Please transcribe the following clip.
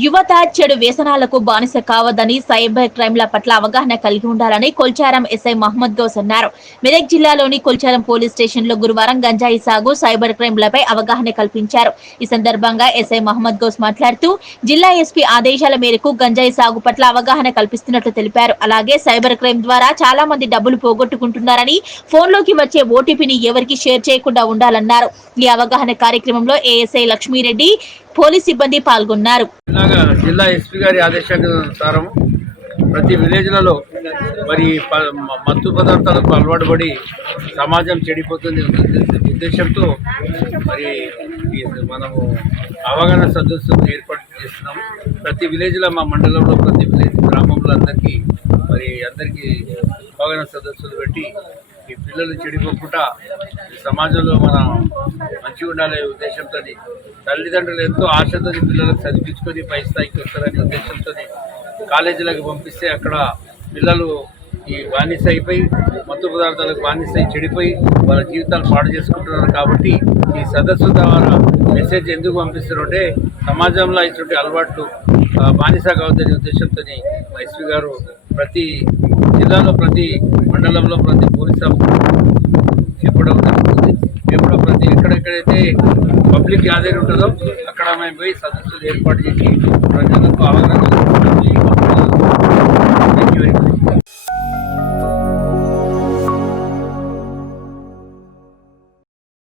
యువత చెడు వ్యసనాలకు బానిస కావద్దని సైబర్ క్రైమ్ల పట్ల అవగాహన కలిగి ఉండాలని కొల్చారం ఎస్ఐ మహమ్మద్ గౌస్ అన్నారు. మెదక్ జిల్లాలోని కొల్చారం పోలీస్ స్టేషన్ లో గురువారం గంజాయి సాగు, సైబర్ క్రైమ్లపై అవగాహన కల్పించారు. ఈ సందర్భంగా ఎస్ఐ మహమ్మద్ గౌస్ మాట్లాడుతూ జిల్లా ఎస్పీ ఆదేశాల మేరకు గంజాయి సాగు పట్ల అవగాహన కల్పిస్తున్నట్లు తెలిపారు. అలాగే సైబర్ క్రైమ్ ద్వారా చాలా మంది డబ్బులు పోగొట్టుకుంటున్నారని, ఫోన్లోకి వచ్చే ఓటీపీని ఎవరికి షేర్ చేయకుండా ఉండాలన్నారు. ఈ అవగాహన కార్యక్రమంలో ఏఎస్ఐ లక్ష్మీరెడ్డి, పోలీస్ సిబ్బంది పాల్గొన్నారు. జిల్లా ఎస్పీ గారి ఆదేశానుసారం ప్రతి విలేజ్లలో మరి మత్తు పదార్థాలకు అలవాటు పడి సమాజం చెడిపోతుంది ఉద్దేశంతో మరి మనము అవగాహన సదస్సును ఏర్పాటు చేస్తున్నాము. ప్రతి విలేజ్లో మా మండలంలో ప్రతి విలేజ్ గ్రామంలో అందరికీ అవగాహన సదస్సులు పెట్టి ఈ పిల్లలు చెడిపోకుండా సమాజంలో మనం మంచిగా ఉండాలనే ఉద్దేశంతో తల్లిదండ్రులు ఎంతో ఆశతో పిల్లలకు చదివించుకొని పై స్థాయికి వస్తారనే ఉద్దేశంతో కాలేజీలకు పంపిస్తే అక్కడ పిల్లలు ఈ బానిస అయిపోయి మత్తు పదార్థాలకు బానిస అయి చెడిపోయి వాళ్ళ జీవితాలు పాడు చేసుకుంటున్నారు. కాబట్టి ఈ సదస్సు ద్వారా మెసేజ్ ఎందుకు పంపిస్తున్నారంటే సమాజంలో ఇటువంటి అలవాట్లు బానిస కావద్దనే ఉద్దేశంతో ఎస్పీ గారు ప్రతి జిల్లాలో ప్రతి మండలంలో ప్రతి పోలీస్ చెప్పడం జరుగుతుంది. ఎప్పుడో ప్రతి ఎక్కడెక్కడైతే పబ్లిక్ గ్యాదరింగ్ ఉంటుందో అక్కడ మేము పోయి సదస్సులు ఏర్పాటు చేసి ప్రజలకు అవగాహన